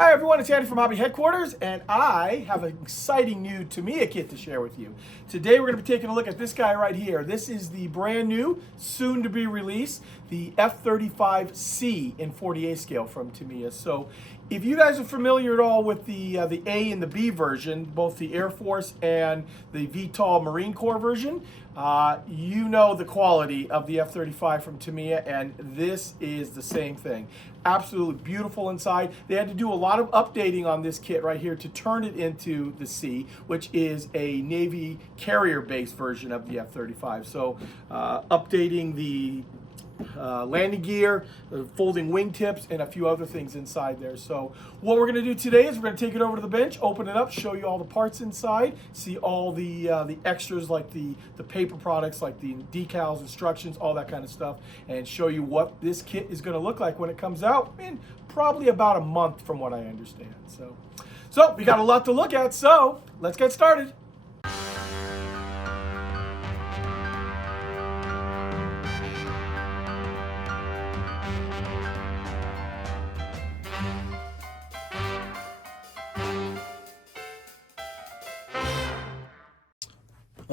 Hi everyone, it's Andy from Hobby Headquarters, and I have an exciting new Tamiya kit to share with you. Today we're going to be taking a look at this guy right here. This is the brand new, soon to be released, the F35C in 48 scale from Tamiya. So if you guys are familiar at all with the A and the B version, both the Air Force and the VTOL Marine Corps version, you know the quality of the F35 from Tamiya, and this is the same thing. Absolutely beautiful inside. They had to do a lot of updating on this kit right here to turn it into the C, which is a Navy carrier-based version of the F35. So updating the landing gear, folding wingtips, and a few other things inside there. So what we're going to do today is we're going to take it over to the bench, open it up, show you all the parts inside, see all the extras like the paper products, like the decals, instructions, all that kind of stuff, and show you what this kit is going to look like when it comes out in probably about a month from what I understand. So we got a lot to look at, so let's get started.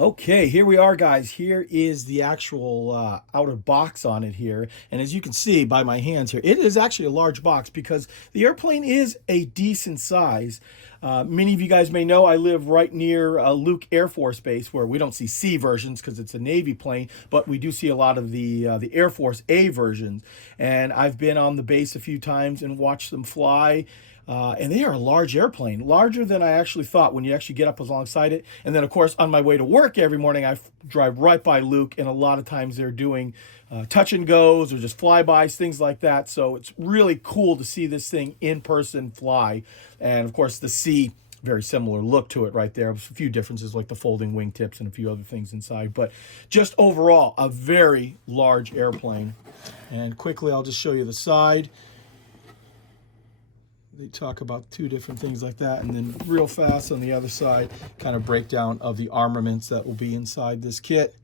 Okay, here we are, guys. Here is the actual outer box on it here. And as you can see by my hands here, it is actually a large box because the airplane is a decent size. Many of you guys may know I live right near Luke Air Force Base, where we don't see C versions because it's a Navy plane, but we do see a lot of the Air Force A versions. And I've been on the base a few times and watched them fly. And they are a large airplane, larger than I actually thought when you actually get up alongside it. And then, of course, on my way to work every morning, I drive right by Luke, and a lot of times they're doing touch and goes or just flybys, things like that. So it's really cool to see this thing in person fly. And, of course, the C, very similar look to it right there. A few differences like the folding wingtips and a few other things inside. But just overall, a very large airplane. And quickly, I'll just show you the side. They talk about two different things like that, and then real fast on the other side, kind of breakdown of the armaments that will be inside this kit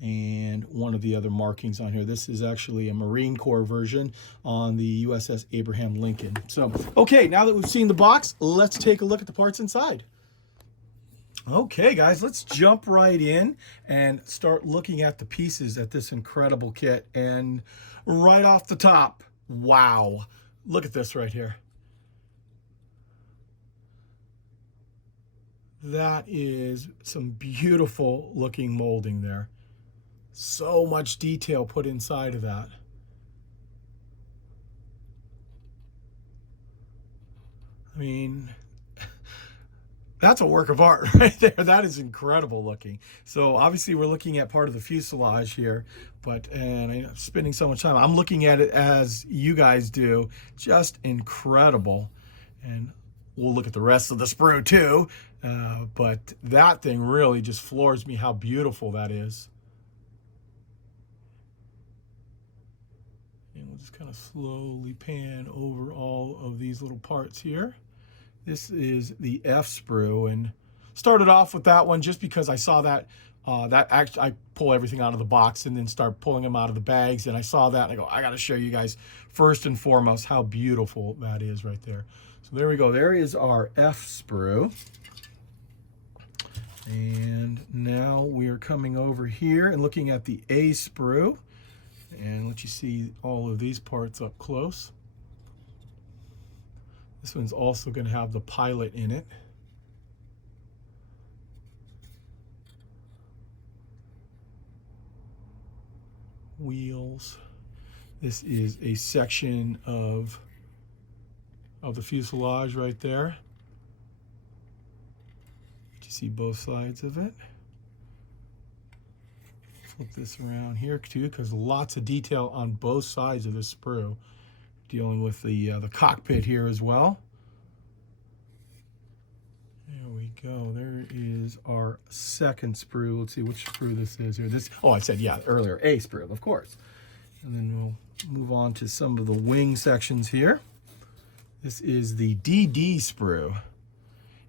and one of the other markings on here. This is actually a Marine Corps version on the USS Abraham Lincoln. So, okay, now that we've seen the box, let's take a look at the parts inside. Okay, guys, let's jump right in and start looking at the pieces at this incredible kit. And right off the top, wow, look at this right here. That is some beautiful looking molding there. So much detail put inside of that. I mean, that's a work of art right there. That is incredible looking. So obviously we're looking at part of the fuselage here, and I'm spending so much time, I'm looking at it as you guys do, just incredible. And we'll look at the rest of the sprue too, but that thing really just floors me how beautiful that is. And we'll just kind of slowly pan over all of these little parts here. This is the F sprue, and started off with that one just because I saw that actually I pull everything out of the box and then start pulling them out of the bags, and I saw that and I go, I got to show you guys first and foremost how beautiful that is right there. So there we go. There is our F sprue. And now we are coming over here and looking at the A sprue, and let you see all of these parts up close. This one's also going to have the pilot in it. Wheels. This is a section of the fuselage right there. You see both sides of it. Flip this around here too, because lots of detail on both sides of this sprue. Dealing with the cockpit here as well. There we go. There is our second sprue. Let's see which sprue this is here. Oh, I said, yeah, earlier, A sprue, of course. And then we'll move on to some of the wing sections here. This is the DD sprue.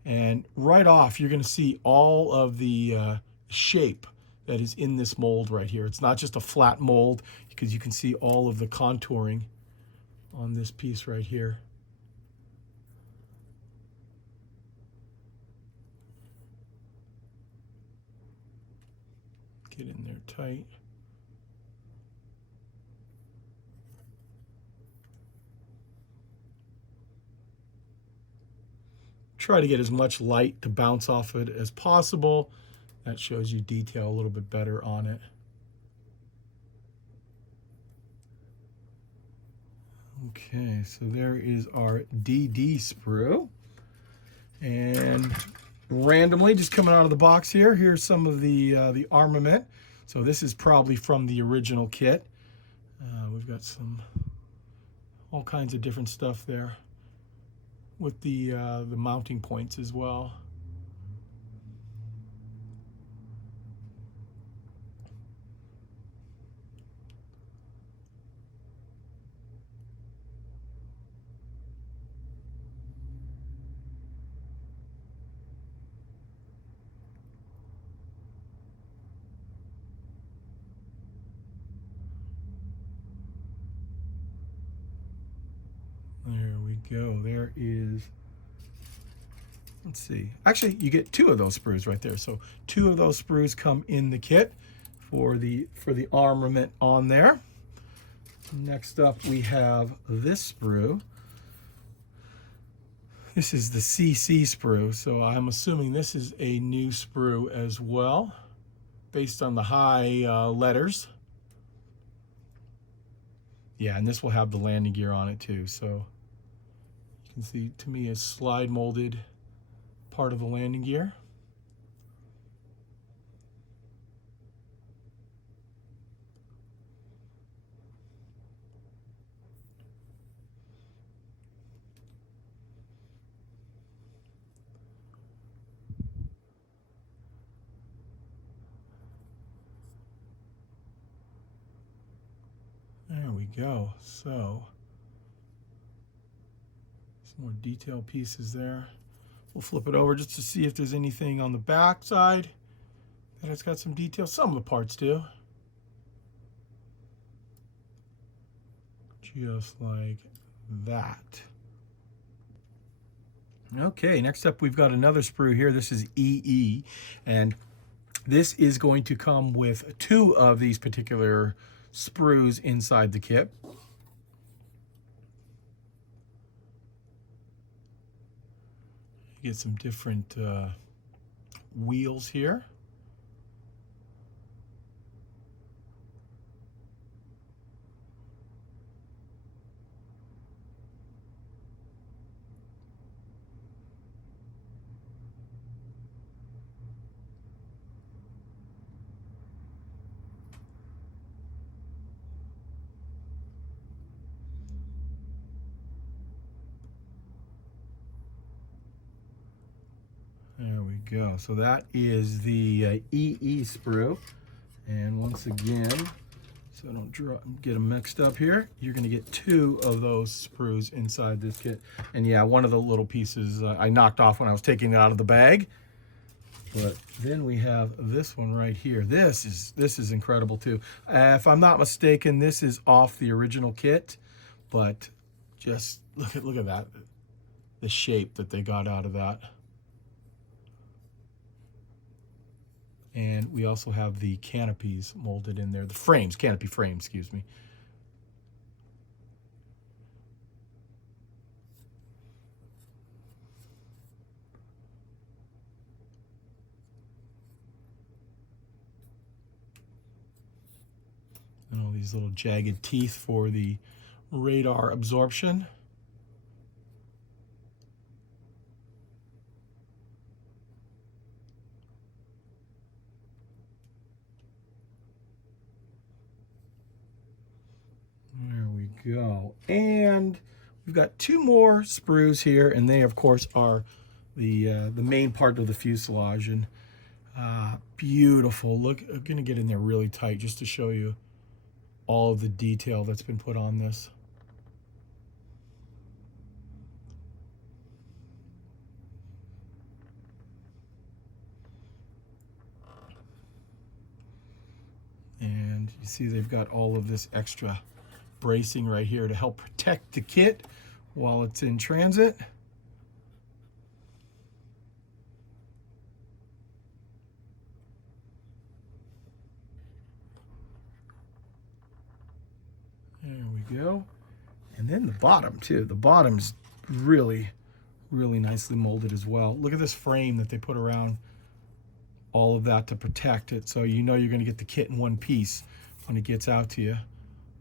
And right off, you're going to see all of the shape that is in this mold right here. It's not just a flat mold, because you can see all of the contouring on this piece right here. Get in there tight. Try to get as much light to bounce off it as possible. That shows you detail a little bit better on it. Okay, so there is our DD sprue. And randomly, just coming out of the box here, here's some of the armament. So this is probably from the original kit. We've got all kinds of different stuff there with the mounting points as well. There we go. There is, let's see. Actually, you get 2 of those sprues right there. So 2 of those sprues come in the kit for the armament on there. Next up, we have this sprue. This is the CC sprue, so I'm assuming this is a new sprue as well, based on the high letters. Yeah, and this will have the landing gear on it too, so you can see, to me, a slide molded part of the landing gear. There we go. So, some more detail pieces there. We'll flip it over just to see if there's anything on the back side that it's got some detail. Some of the parts do. Just like that. Okay, next up we've got another sprue here. This is EE, and this is going to come with 2 of these particular sprues inside the kit. You get some different wheels here. There we go. So that is the EE sprue. And once again, so I don't get them mixed up here, you're going to get 2 of those sprues inside this kit. And yeah, one of the little pieces I knocked off when I was taking it out of the bag. But then we have this one right here. This is incredible too. If I'm not mistaken, this is off the original kit, but just look at that, the shape that they got out of that. And we also have the canopies molded in there, the frames, canopy frames, excuse me. And all these little jagged teeth for the radar absorption. There we go. And we've got 2 more sprues here, and they of course are the main part of the fuselage. And beautiful. Look, I'm gonna get in there really tight just to show you all of the detail that's been put on this. And you see they've got all of this extra bracing right here to help protect the kit while it's in transit. we go. And then the bottom too. The bottom's really, really nicely molded as well. Look at this frame that they put around all of that to protect it, so you know you're going to get the kit in one piece when it gets out to you.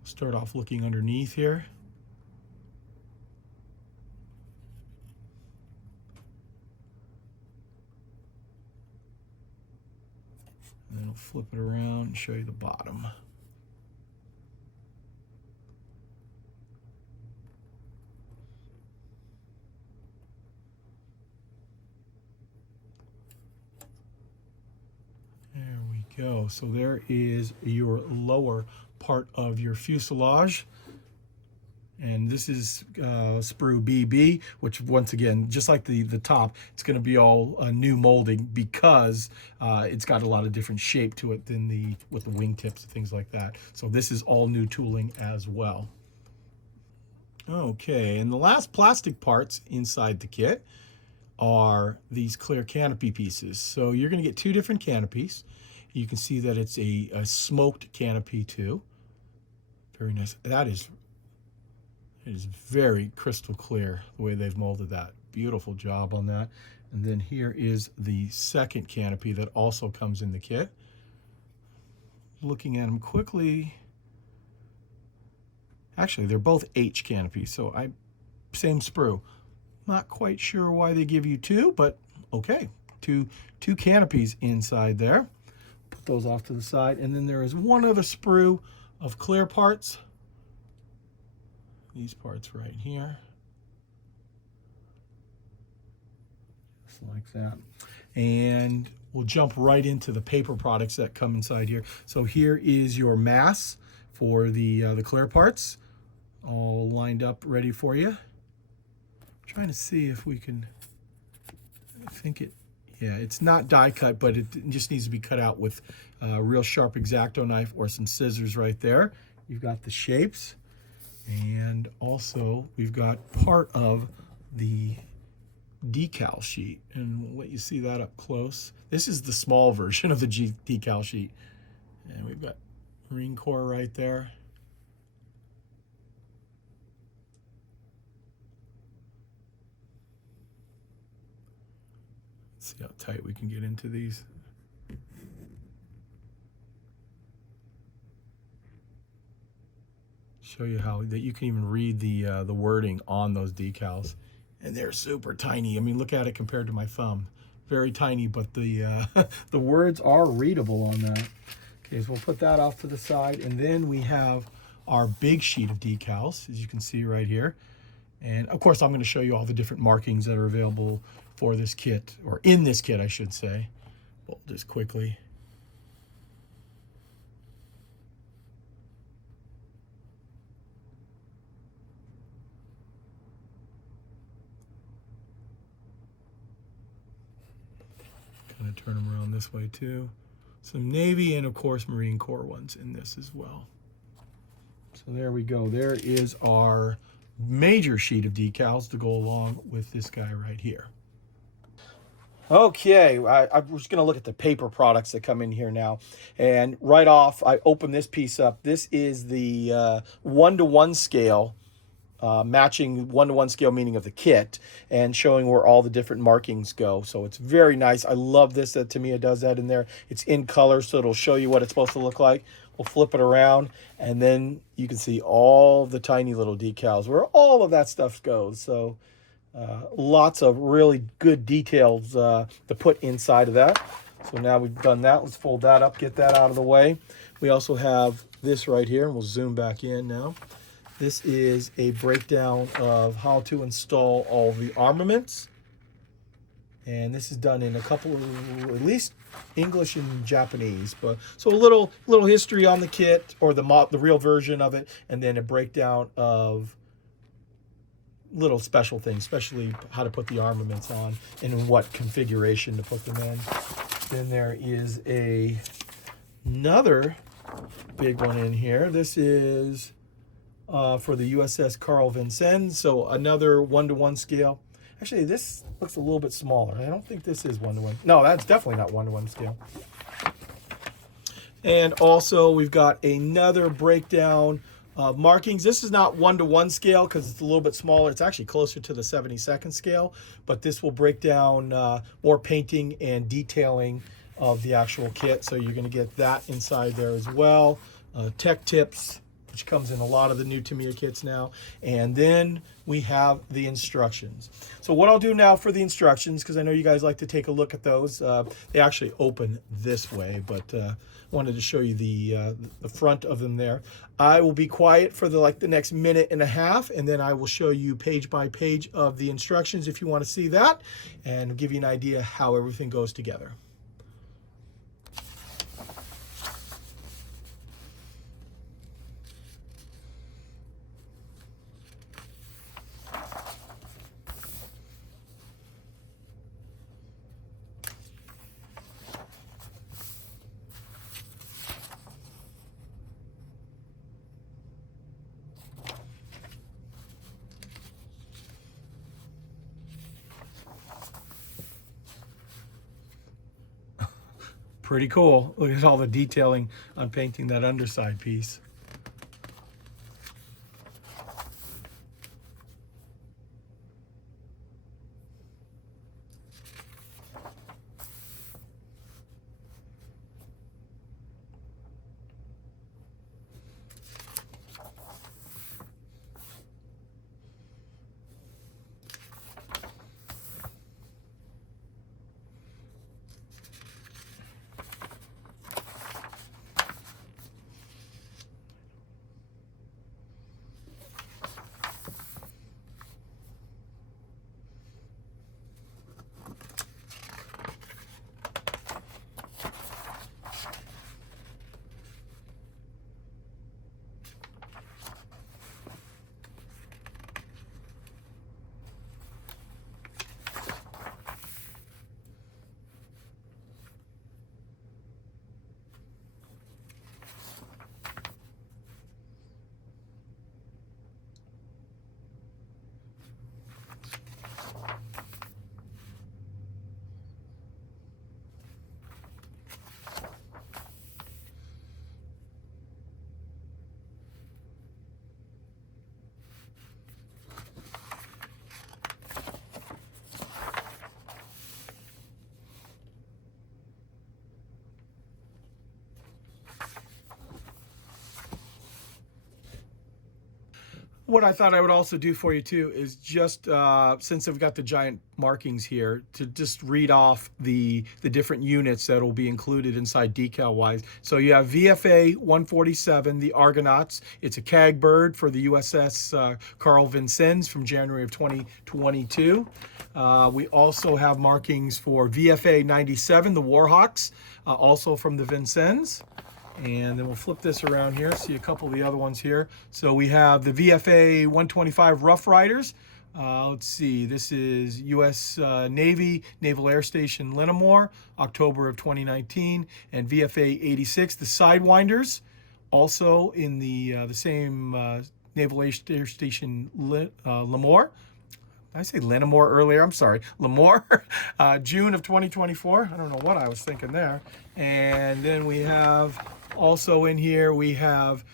Start off looking underneath here. And then I'll flip it around and show you the bottom. There we go. So there is your lower part of your fuselage. And this is sprue BB, which once again, just like the top, it's going to be all new molding because it's got a lot of different shape to it than with the wingtips and things like that. So this is all new tooling as well. Okay, and the last plastic parts inside the kit are these clear canopy pieces. So you're going to get two different canopies. You can see that it's a smoked canopy too. Very nice. It is very crystal clear the way they've molded that. Beautiful job on that. And then here is the second canopy that also comes in the kit. Looking at them quickly, actually they're both H canopies, so same sprue. Not quite sure why they give you two, but okay. Two canopies inside there. Put those off to the side. And then there is one other sprue of clear parts. These parts right here. Just like that. And we'll jump right into the paper products that come inside here. So here is your mass for the clear parts, all lined up ready for you. Trying to see if we can, I think it's not die cut, but it just needs to be cut out with a real sharp X-Acto knife or some scissors right there. You've got the shapes, and also we've got part of the decal sheet, and we'll let you see that up close. This is the small version of the decal sheet, and we've got Marine Corps right there. See how tight we can get into these. Show you how that you can even read the wording on those decals, and they're super tiny. I mean, look at it compared to my thumb. Very tiny, but the the words are readable on that. Okay, so we'll put that off to the side, and then we have our big sheet of decals, as you can see right here. And of course, I'm going to show you all the different markings that are available for this kit, or in this kit, I should say. Well, just quickly. Kind of turn them around this way too. Some Navy and of course Marine Corps ones in this as well. So there we go. There is our major sheet of decals to go along with this guy right here. Okay, I'm just going to look at the paper products that come in here now. And right off, I open this piece up. This is the 1-to-1 scale, matching 1-to-1 scale meaning of the kit, and showing where all the different markings go. So it's very nice. I love this that Tamiya does that in there. It's in color, so it'll show you what it's supposed to look like. We'll flip it around, and then you can see all the tiny little decals where all of that stuff goes. So lots of really good details to put inside of that. So now we've done that. Let's fold that up, get that out of the way. We also have this right here, and we'll zoom back in now. This is a breakdown of how to install all the armaments. And this is done in a couple of, at least English and Japanese. But so a little history on the kit, or the real version of it, and then a breakdown of little special things, especially how to put the armaments on and in what configuration to put them in. Then there is another big one in here. This is for the USS Carl Vincennes, so another 1-to-1 scale. Actually, this looks a little bit smaller. I don't think this is 1-to-1. No, that's definitely not 1-to-1 scale. And also, we've got another breakdown markings. This is not 1-to-1 scale because it's a little bit smaller. It's actually closer to the 72nd scale, but this will break down more painting and detailing of the actual kit. So you're going to get that inside there as well. Tech tips, which comes in a lot of the new Tamiya kits now. And then we have the instructions. So what I'll do now for the instructions, because I know you guys like to take a look at those, they actually open this way, but wanted to show you the front of them there. I will be quiet for the next minute and a half, and then I will show you page by page of the instructions if you want to see that, and give you an idea how everything goes together. Pretty cool. Look at all the detailing on painting that underside piece. What I thought I would also do for you too is just, since I've got the giant markings here, to just read off the different units that will be included inside decal wise. So you have VFA 147, the Argonauts. It's a CAG bird for the USS Carl Vincennes from January of 2022. We also have markings for VFA 97, the Warhawks, also from the Vincennes. And then we'll flip this around here, see a couple of the other ones here. So we have the VFA 125 Rough Riders. Let's see, this is U.S. Navy, Naval Air Station Lenamore, October of 2019. And VFA 86, the Sidewinders, also in the same Naval Air Station Lemoore. Did I say Lenamore earlier? I'm sorry, Lemoore, June of 2024. I don't know what I was thinking there. And then we have also in here, we have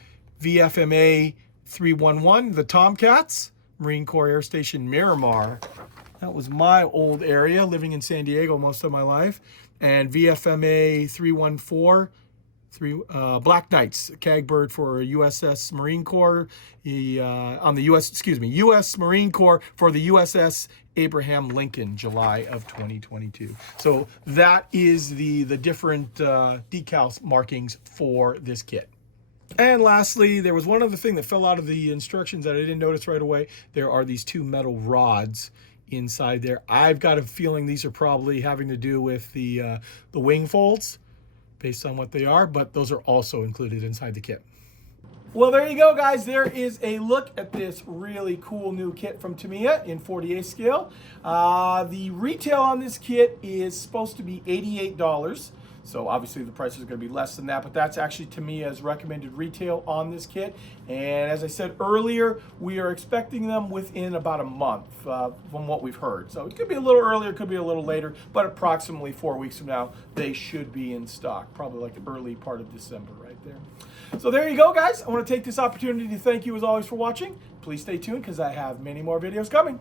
VFMA 311, the Tomcats, Marine Corps Air Station Miramar. That was my old area, living in San Diego most of my life. And VFMA 314, Black Knights, CAG bird for USS Marine Corps, US Marine Corps for the USS Abraham Lincoln, July of 2022. So that is the different decal markings for this kit. And lastly, there was one other thing that fell out of the instructions that I didn't notice right away. There are these two metal rods inside there. I've got a feeling these are probably having to do with the wing folds, based on what they are, but those are also included inside the kit. Well, there you go, guys. There is a look at this really cool new kit from Tamiya in 48 scale. The retail on this kit is supposed to be $88. So obviously the price is going to be less than that, but that's actually Tamiya's recommended retail on this kit. And as I said earlier, we are expecting them within about a month from what we've heard. So it could be a little earlier, it could be a little later, but approximately 4 weeks from now, they should be in stock, probably like the early part of December right there. So there you go, guys. I want to take this opportunity to thank you as always for watching. Please stay tuned because I have many more videos coming.